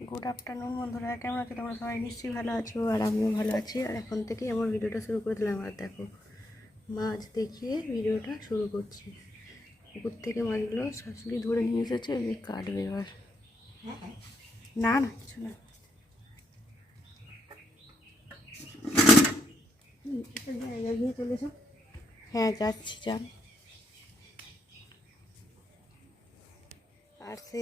Good afternoon বন্ধুরা, কেমন আছো তোমরা? সবাই নিশ্চয়ই ভালো আছো, আর আমিও ভালো আছি। আর এখন থেকেই আমার ভিডিওটা শুরু করে দিলাম। আর দেখো, মাছ দেখিয়ে ভিডিওটা শুরু করছি। পুকুর থেকে মাছগুলো শাশুড়ি ধরে নিয়ে এসেছে, ওই যে কাটবে এবার। না না, কিছু না। জায়গা দিয়ে চলেছ? হ্যাঁ, যাচ্ছি, যান। আর সে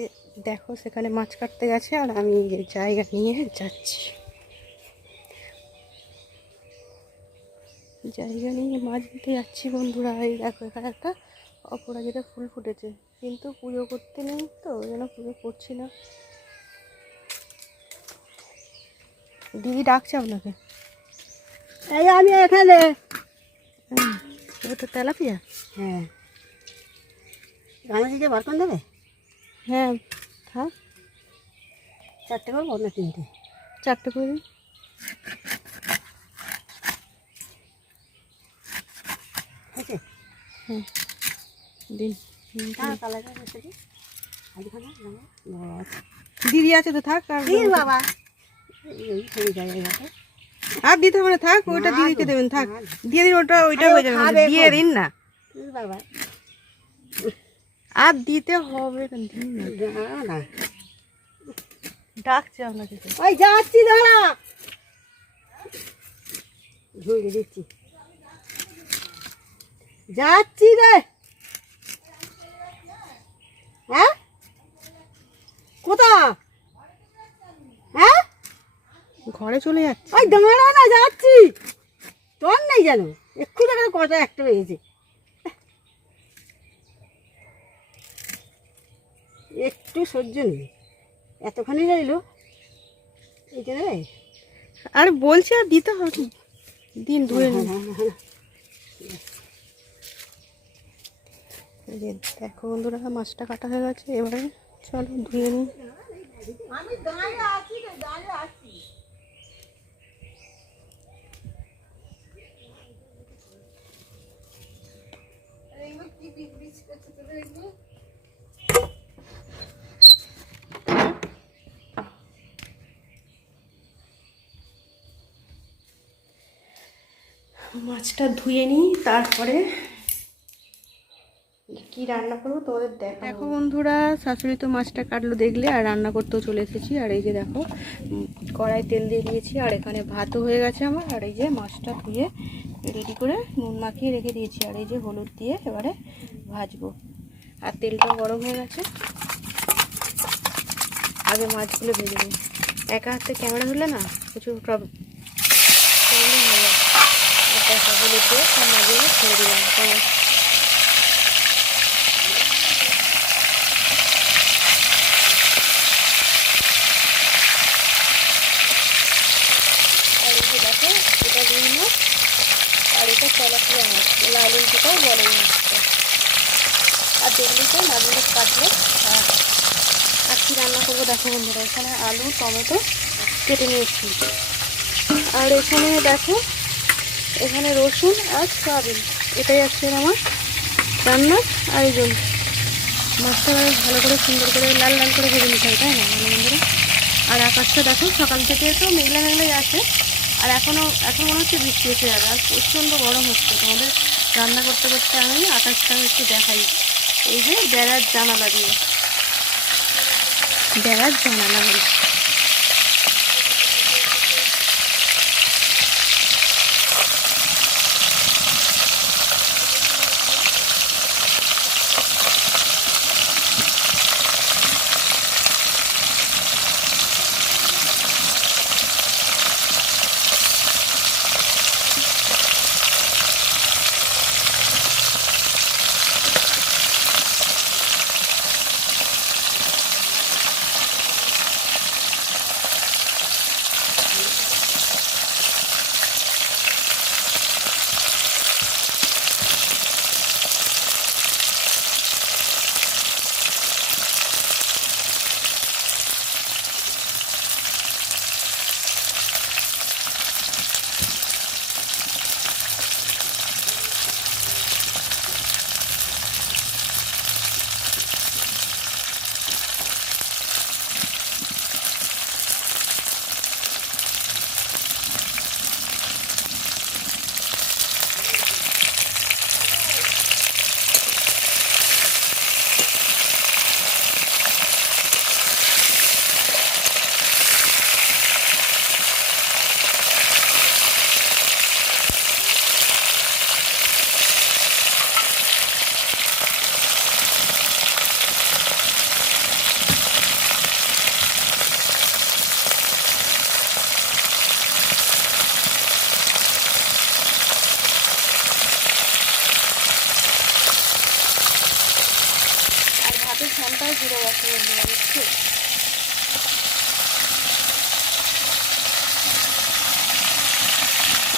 দেখো, সেখানে মাছ কাটতে গেছে, আর আমি জায়গা নিয়ে যাচ্ছি। জায়গা নিয়ে মাছ দিতে যাচ্ছি বন্ধুরা। এই দেখো, এখানে একটা অপরাজিতা ফুল ফুটেছে, কিন্তু পুজো করতে নেই, তো ওই জন্য পুজো করছি না। দিদি ডাকছে আপনাকে। এই আমি এখানে। এটা তো তেলাপিয়া। হ্যাঁ, রান্না দিতে বার করে দেবে? হ্যাঁ, থাক। 4টে করবো না 3টে? 4টে করে দিন। হয়েছে? হ্যাঁ, দিন। দিদি আছে তো, থাক। আর বাবা আর দিতে হবে না, থাক। ওইটা দিদিকে দেবেন, থাক। দিয়ে দিন, ওইটা হয়ে যাবে। দিয়ে দিন না বাবা, আর দিতে হবে না। ডাকছে আপনাকে। ওই যাচ্ছি, দাঁড়া, ঝুড়ি দিচ্ছি, যাচ্ছি রে। হ্যাঁ, কোথা? হ্যাঁ, ঘরে চলে যাচ্ছে। ওই দাঁড়া না, যাচ্ছি। তোর নেই জানো, এক্ষুনি এখানে কটা একটা হয়েছে। একটু সহ্য নেই, এতখানি রইল এই জন্য। আর বলছি, আর দিতে হবে, দিন ধুয়ে নিন। দেখো বন্ধুরা, মাছটা কাটা হয়ে গেছে, এবারে চলো ধুয়ে নিই। আমি দাঁড়িয়ে আছি রে, দাঁড়িয়ে আছি। মাছটা ধুয়ে নিই, তারপরে কি রান্না করবো তোমাদের দেখো বন্ধুরা। শাশুড়ি তো মাছটা কাটলো দেখলে, আর রান্না করতেও চলে এসেছি। আর এই যে দেখো, কড়াই তেল দিয়ে দিয়েছি, আর এখানে ভাতও হয়ে গেছে আমার। আর এই যে মাছটা ধুয়ে রেডি করে নুন মাখিয়ে রেখে দিয়েছি। আর এই যে হলুদ দিয়ে এবারে ভাজবো। আর তেলটাও গরম হয়ে গেছে, আগে মাছগুলো ভেজে নিই। একা হাতে ক্যামেরা ধরলে না প্রচুর প্রবলেম হবে। আর দেখো, হলুদ দিয়ে সব মাছগুলো ছেড়ে দিলাম। আর এই যে দেখো, এটা রুই মাছ, আর এটা তেলাপিয়া মাছ, লাল উল্টিটাও বলে এই মাছটা। আর দেখলি তো মাছগুলো কাটলো। আর কি রান্না করবো দেখো বন্ধুরা, এখানে আলু টমেটো কেটে নিয়েছি। আর এখানে দেখো, এখানে রসুন আর সয়াবিন, এটাই আসছে আমার রান্নার আয়োজন। মাছটা ভালো করে সুন্দর করে লাল লাল করে ভেজে নিতে হয়, তাই না বন্ধুরা? আর আকাশটা দেখো, সকাল থেকে তো মেঘলা মেঘলাই আছে, আর এখন মনে হচ্ছে বৃষ্টি এসে যাবে। আর প্রচণ্ড গরম হচ্ছে। তোমাদের রান্না করতে করতে আমি আকাশটা একটু দেখাই। এই যে বেড়ার জানালা দিয়ে, বেড়ার জানালা দিয়ে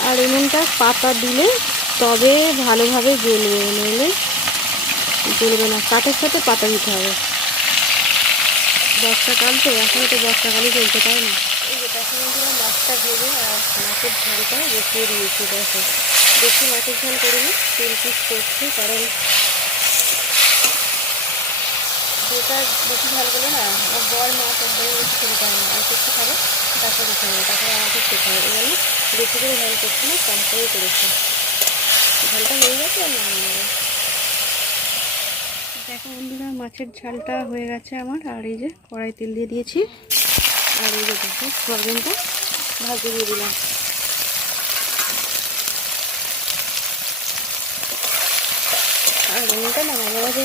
আর উনুনটা পাতা দিলে তবে ভালোভাবে জ্বলবে, নইলে জ্বলবে না। কাঠের সাথে পাতা দিতে হবে। বর্ষাকাল তো, এখনও তো বর্ষাকালই চলছে, তাই না? এই যে দেখো বন্ধুরা, মাছটা ভেজে আর মাছের ঝালটা বসিয়ে দিয়েছি। দেখো বেশি মাছের ঝাল করিনি, 3 পিস করছি, কারণ যেটা বেশি ঝাল করলে না আমার বর মাছ একদমই বেশি খেতে পারে না, অল্প একটু খাবে, তারপর রেখে দেবে, তারপরে আমাকে খেতে হবে। এই জন্য বেশি করে ঝাল করছি না, কম করেই করেছি। ঝালটা হয়ে গেছে আর নামিয়ে নেবে। দেখো বন্ধুরা, মাছের ঝালটা হয়ে গেছে আমার। আর এই যে কড়াই তেল দিয়ে দিয়েছি, আর এই যে দেখো সয়াবিনটা ভাজতে দিয়ে দিলাম। আর গরমটা না মাঝে মাঝে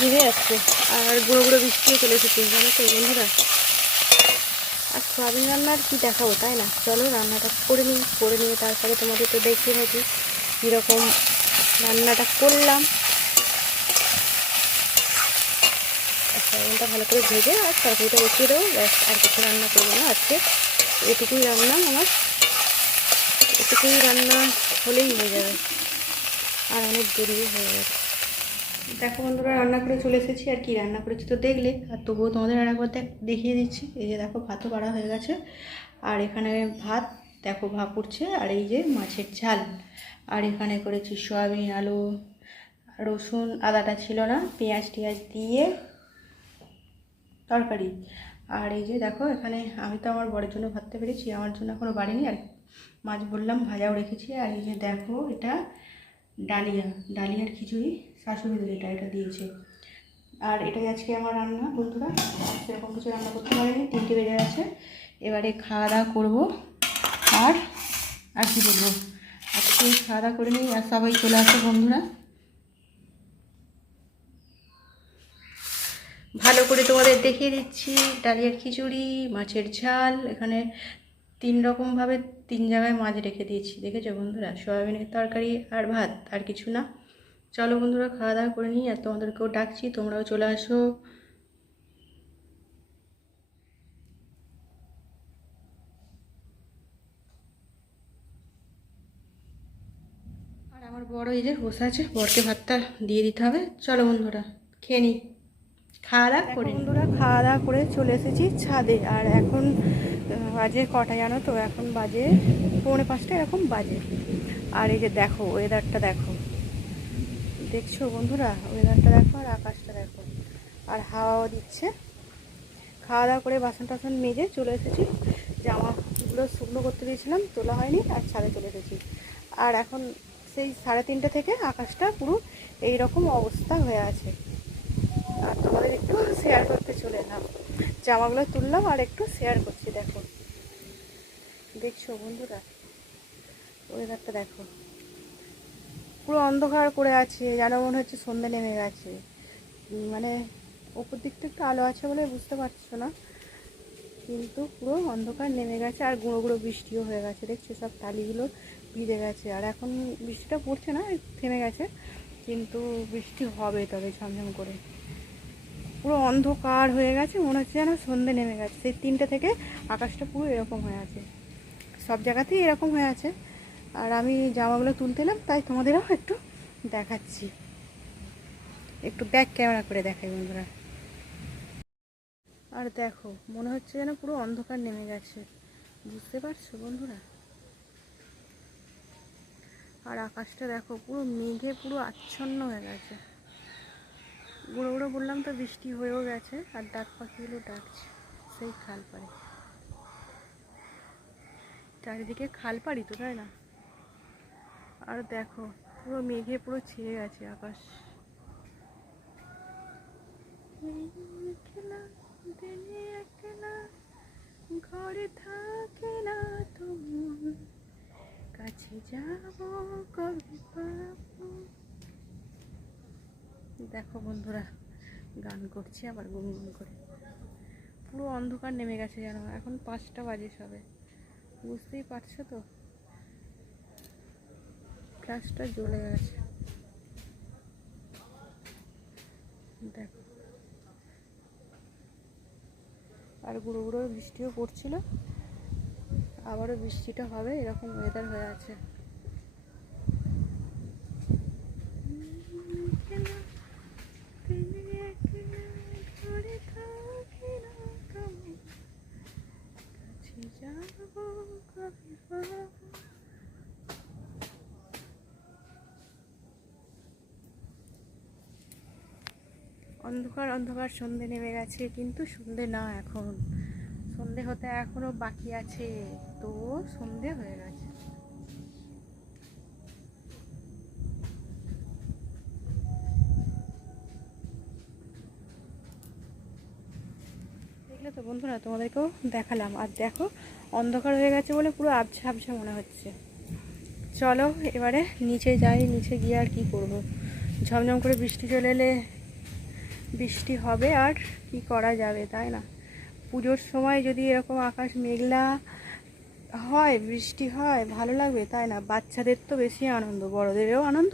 ভিজে যাচ্ছে, আর গুঁড়ো গুঁড়ো বৃষ্টিও চলে এসেছে, জানো তো বন্ধুরা। আর সয়াবিন রান্নার কি দেখাবো, তাই না? চলো রান্নাটা করে নিই, করে নিয়ে তারপরে তোমাদের তো দেখিয়ে থাকি কীরকম রান্নাটা করলাম। আর সয়াবিনটা ভালো করে ভেজে আর তরকারিটা বসিয়ে দেবো, ব্যাস। আর কিছু রান্না করবো না আজকে, এটুকুই রান্না আমার। এটুকুই রান্না হলেই হয়ে যাবে, আর অনেক দেরি হয়ে গেছে। দেখো বন্ধুরা, রান্না করে চলে এসেছি। আর কি রান্না করেছি তো দেখলে, আর তবুও তোমাদের আর একবার দেখিয়ে দিচ্ছি। এই যে দেখো ভাতও বাড়া হয়ে গেছে, আর এখানে ভাত দেখো ভাপ উঠছে, আর এই যে মাছের ঝাল। আর এখানে করেছি সয়াবিন, আলু, রসুন আদাটা ছিল না, পেঁয়াজ টিয়াজ দিয়ে তরকারি। আর এই যে দেখো এখানে আমি তো আমার বরের জন্য ভাতটা পেরেছি, আমার জন্য এখনও বাড়িনি। আর মাছ বললাম ভাজাও রেখেছি। আর এই যে দেখো এটা ডালিয়ার খিচুড়ি, শাশুড়ি দিল এটা দিয়েছে। আর এটাই আজকে আমার রান্না বন্ধুরা। সেরকম কিছু রান্না করতে পারিনি, 3টে বেজে গেছে। এবারে খাওয়া দাওয়া করবো। আর আর কি বলবো, আজকে খাওয়া দাওয়া করে নিই আর সবাই চলে আসে বন্ধুরা। ভালো করে তোমাদের দেখিয়ে দিচ্ছি। ডালিয়ার খিচুড়ি, মাছের ঝাল, এখানে 3 রকমভাবে 3 জায়গায় মাছ রেখে দিয়েছি, দেখেছো বন্ধুরা। সয়াবিনের তরকারি আর ভাত, আর কিছু না। চলো বন্ধুরা খাওয়া দাওয়া করে নিই, আর তোমাদেরকেও ডাকছি, তোমরাও চলে আসো। আর আমার বড় এই যে বসে আছে, বরকে ভাতটা দিয়ে দিতে হবে। চলো বন্ধুরা খেয়ে নিই, খাওয়া দাওয়া করে। বন্ধুরা খাওয়া দাওয়া করে চলে এসেছি ছাদে। আর এখন বাজে কটা জানো তো? এখন বাজে 4:45 এরকম বাজে। আর এই যে দেখো ওয়েদারটা দেখো, দেখছো বন্ধুরা? ওয়েদারটা দেখো আর আকাশটা দেখো, আর হাওয়াও দিচ্ছে। খাওয়া দাওয়া করে বাসন টাসন মেজে চলে এসেছি। জামাগুলো শুকনো করতে দিয়েছিলাম, তোলা হয়নি, আর ছাদে চলে এসেছি। আর এখন সেই 3:30 থেকে আকাশটা পুরো এই রকম অবস্থা হয়ে আছে। আর তোমাদের একটু শেয়ার করতে চলে এলাম, জামাগুলো তুললাম আর একটু শেয়ার করছি। দেখো দেখছো বন্ধুরা ওয়েদারটা দেখো, পুরো অন্ধকার করে আছে, যেন মনে হচ্ছে সন্ধ্যে নেমে গেছে। মানে ওপর দিকটা একটু আলো আছে বলে বুঝতে পারছো না, কিন্তু পুরো অন্ধকার নেমে গেছে। আর গুঁড়ো গুঁড়ো বৃষ্টিও হয়ে গেছে, দেখছো সব টালিগুলো ভিজে গেছে। আর এখন বৃষ্টিটা পড়ছে না, থেমে গেছে, কিন্তু বৃষ্টি হবে তবে ঝমঝম করে। পুরো অন্ধকার হয়ে গেছে, মনে হচ্ছে যেন সন্ধ্যে নেমে গেছে। সেই 3টে থেকে আকাশটা পুরো এরকম হয়ে আছে, সব জায়গাতেই এরকম হয়ে আছে। আর আমি জামাগুলো তুলতে এলাম, তাই তোমাদেরও একটু দেখাচ্ছি, একটু ব্যাক ক্যামেরা করে দেখাই বন্ধুরা। আর দেখো মনে হচ্ছে যেন পুরো অন্ধকার নেমে গেছে, বুঝতে পারছো বন্ধুরা? আর আকাশটা দেখো পুরো মেঘে পুরো আচ্ছন্ন হয়ে গেছে। গুঁড়ো গুঁড়ো বললাম তো, বৃষ্টি হয়েও গেছে। আর ডাক পাখিগুলো ডাকছে সেই খাল পাড়ে, চারিদিকে খাল পাড়ি তো, তাই না? আর দেখো পুরো মেঘে পুরো ছেয়ে গেছে আকাশ। ঘরে থাকে না তুমি, কাছে যাবো কবে পাবো। দেখো বন্ধুরা গান করছি আবার গুনগুন করে। পুরো অন্ধকার নেমে গেছে জানো, এখন 5টা বাজে সবে, বুঝতেই পারছো তো। ফ্ল্যাশটা জ্বলে গেছে দেখো। আর গুঁড়ো গুঁড়ো বৃষ্টিও পড়ছিল। আবারও বৃষ্টিটা হবে এরকম ওয়েদার হয়ে আছে। অন্ধকার অন্ধকার সন্ধে নেমে গেছে, কিন্তু সন্ধে না, এখন সন্ধে হতে এখনো বাকি আছে, তো সন্ধে হয়ে গেছে। দেখলে তো বন্ধুরা, তোমাদেরকেও দেখালাম। আর দেখো অন্ধকার হয়ে গেছে বলে পুরো আবছা আবছা মনে হচ্ছে। চলো এবারে নিচে যাই, নিচে গিয়ে আর কি করব, ঝমঝম করে বৃষ্টি চলে এলে বৃষ্টি হবে আর কি করা যাবে, তাই না? পুজোর সময় যদি এরকম আকাশ মেঘলা হয়, বৃষ্টি হয়, ভালো লাগবে, তাই না? বাচ্চাদের তো বেশি আনন্দ, বড়দেরও আনন্দ,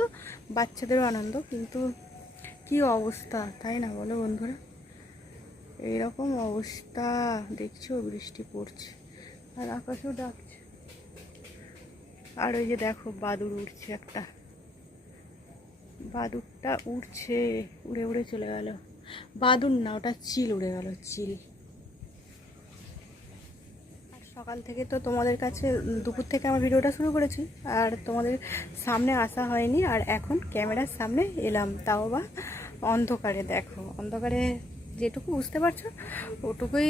বাচ্চাদেরও আনন্দ, কিন্তু কি অবস্থা, তাই না বলো বন্ধুরা? এইরকম অবস্থা, দেখছো বৃষ্টি পড়ছে আর আকাশেও ডাকছে। আর ওই যে দেখো বাদুড় উড়ছে, একটা বাদুড়টা উড়ছে, উড়ে উড়ে চলে গেল। বাদুড় না, ওটা চিল উড়ে গেল, চিল। আর সকাল থেকে তো তোমাদের কাছে, দুপুর থেকে আমার ভিডিওটা শুরু করেছি, আর তোমাদের সামনে আসা হয়নি। আর এখন ক্যামেরার সামনে এলাম, তাও বা অন্ধকারে। দেখো অন্ধকারে যেটুকু বুঝতে পারছো ওটুকুই,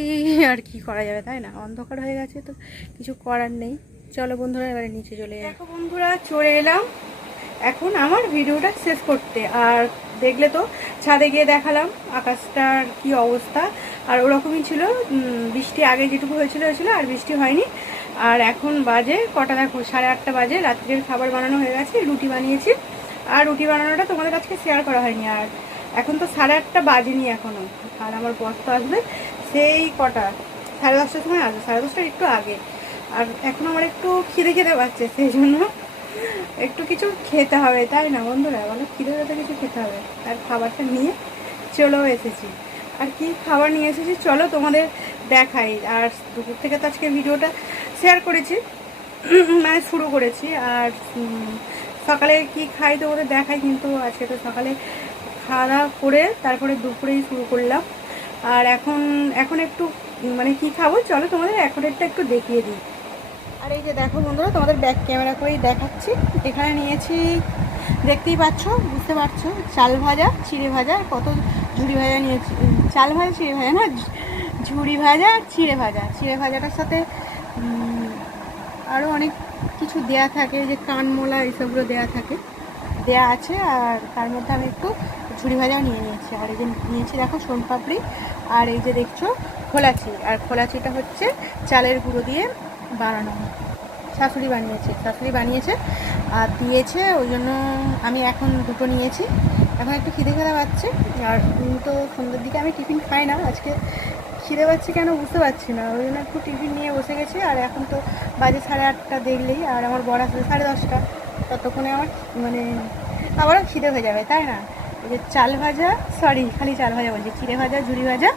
আর কি করা যাবে, তাই না? অন্ধকার হয়ে গেছে তো কিছু করার নেই। চলো বন্ধুরা এবারে নিচে চলে যাই। দেখো বন্ধুরা, চলে এলাম এখন আমার ভিডিওটা শেষ করতে। আর দেখলে তো ছাদে গিয়ে দেখালাম আকাশটার কি অবস্থা। আর ওরকমই ছিল, বৃষ্টি আগে যেটুকু হয়েছিল আর বৃষ্টি হয়নি। আর এখন বাজে কটা দেখো, 8:30 বাজে। রাত্রের খাবার বানানো হয়ে গেছে, রুটি বানিয়েছি। আর রুটি বানানোটা তোমাদের কাছে শেয়ার করা হয়নি। আর এখন তো 8:30 বাজেনি এখনও। আর আমার বস তো আসবে সেই কটা, 10:30টার সময় আসবে, 10:30টার একটু আগে। আর এখন আমার একটু খিদে খেতে পাচ্ছে, সেই জন্য একটু কিছু খেতে হবে, তাই না বন্ধুরা? বলো, খিদে খেতে কিছু খেতে হবে। আর খাবারটা নিয়ে চলেও এসেছি। আর কি খাবার নিয়ে এসেছি চলো তোমাদের দেখাই। আর দুপুর থেকে তো আজকে ভিডিওটা শেয়ার করেছি, মানে শুরু করেছি। আর সকালে কি খাই তোমাদের দেখাই, কিন্তু আজকে তো সকালে খাওয়া দাওয়া করে তারপরে দুপুরেই শুরু করলাম। আর এখন একটু মানে কি খাবো চলো তোমাদের এখন একটু দেখিয়ে দিই। আর এই যে দেখো বন্ধুরা, তোমাদের ব্যাক ক্যামেরা করেই দেখাচ্ছি। এখানে নিয়েছি, দেখতেই পাচ্ছ, বুঝতে পারছো, চাল ভাজা, চিড়ে ভাজা, কত ঝুড়ি ভাজা নিয়েছি। চাল ভাজা, চিড়ে ভাজা না, ঝুড়ি ভাজা আর চিড়ে ভাজা। চিড়ে ভাজাটার সাথে আরও অনেক কিছু দেয়া থাকে, যে কানমোলা এইসবগুলো দেয়া আছে। আর তার মধ্যে আমি একটু ঝুড়ি ভাজাও নিয়ে নিয়েছি। আর এই যে নিয়েছি দেখো সোনপাপড়ি। আর এই যে দেখছো খোলাচি। আর খোলাচিটা হচ্ছে চালের গুঁড়ো দিয়ে বানানো, শাশুড়ি বানিয়েছে আর দিয়েছে, ওই জন্য আমি এখন দুটো নিয়েছি। এখন একটু খিদে পাচ্ছে। আর তো সন্ধ্যের দিকে আমি টিফিন খাই না, আজকে খিদে পাচ্ছে কেন বুঝতে পারছি না, ওই জন্য একটু টিফিন নিয়ে বসে গেছি। আর এখন তো বাজে 8:30 দেখলেই। আর আমার বর আসবে 10:30, ততক্ষণে আমার মানে আবারও খিদে হয়ে যাবে, তাই না? এই যে চাল ভাজা, খালি চাল ভাজা বলছি, চিড়ে ভাজা, ঝুড়ি ভাজা,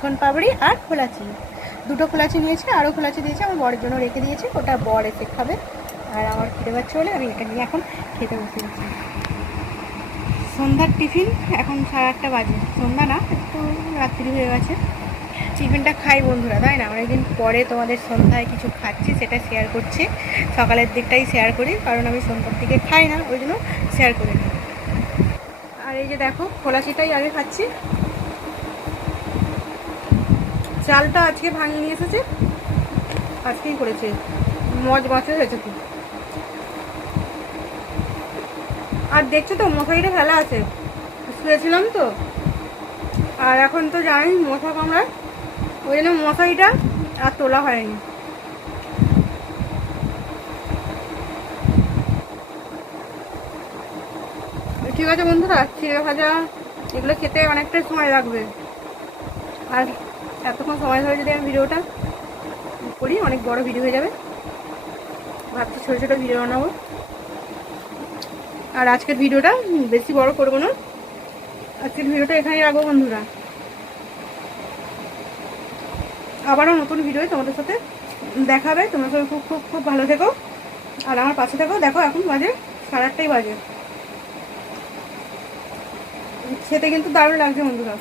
সোনপাপড়ি আর খোলাচি। দুটো খোলাচি নিয়েছি, আরও খোলাচি দিয়েছি, আমার বরের জন্য রেখে দিয়েছি, ওটা বর এসে খাবে। আর আমার খিদে পাচ্ছে বলে আমি এটা নিয়ে এখন খেতে বসে গেছি। সন্ধ্যার টিফিন এখন 8:30 বাজে, সন্ধ্যা না, একটু রাত্রি হয়ে গেছে। টিফিনটা খাই বন্ধুরা, তাই না? অনেকদিন পরে তোমাদের সন্ধ্যায় কিছু খাচ্ছি, সেটা শেয়ার করছি। সকালের দিকটাই শেয়ার করি, কারণ আমি সন্ধ্যার দিকে খাই না, ওই জন্য শেয়ার করে নিই। আর এই যে দেখো খোলাচিটাই আগে খাচ্ছি। চালটা আজকে ভাঙিয়ে নিয়ে এসেছে, আজকেই করেছে, মজা হয়েছে খুব। আর দেখছো তো মশারিটা ফেলা আছে, শুয়েছিলাম তো। আর এখন তো জানি মশা কামড়ায়, ওই জন্য মশারিটা আর তোলা হয়নি। ঠিক আছে বন্ধুরা, চিড়ে ভাজা এগুলো খেতে অনেকটাই সময় লাগবে। আর এতক্ষণ সময় ধরে যদি আমি ভিডিওটা করি, অনেক বড় ভিডিও হয়ে যাবে, ভাবছি ছোটো ছোটো ভিডিও বানাবো। আর আজকের ভিডিওটা বেশি বড় করবো না, আজকের ভিডিওটা এখানেই রাখবো বন্ধুরা। আবারও নতুন ভিডিও তোমাদের সাথে দেখাবে। তোমরা সবাই খুব খুব খুব ভালো থেকো আর আমার পাশে থেকো। দেখো এখন বাজে 8:30 বাজে, খেতে কিন্তু দারুণ লাগছে বন্ধুরা।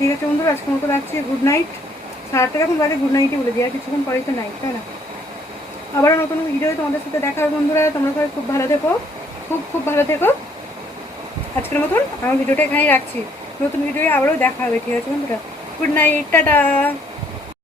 ঠিক আছে বন্ধুরা, আজকের মতো রাখছি। Good night. 8:30 এখন বাজে, গুড নাইটই বলে দিই, আর কিছুক্ষণ পরেই তো নাইট, তাই না? আবারও নতুন ভিডিও তোমাদের সাথে দেখা হবে বন্ধুরা। তোমরা সবাই খুব ভালো থেকো, খুব খুব ভালো থেকো। আজকের মতন আমার ভিডিওটা এখানেই রাখছি। নতুন ভিডিও আবারও দেখা হবে, ঠিক আছে বন্ধুরা? Good night, tata.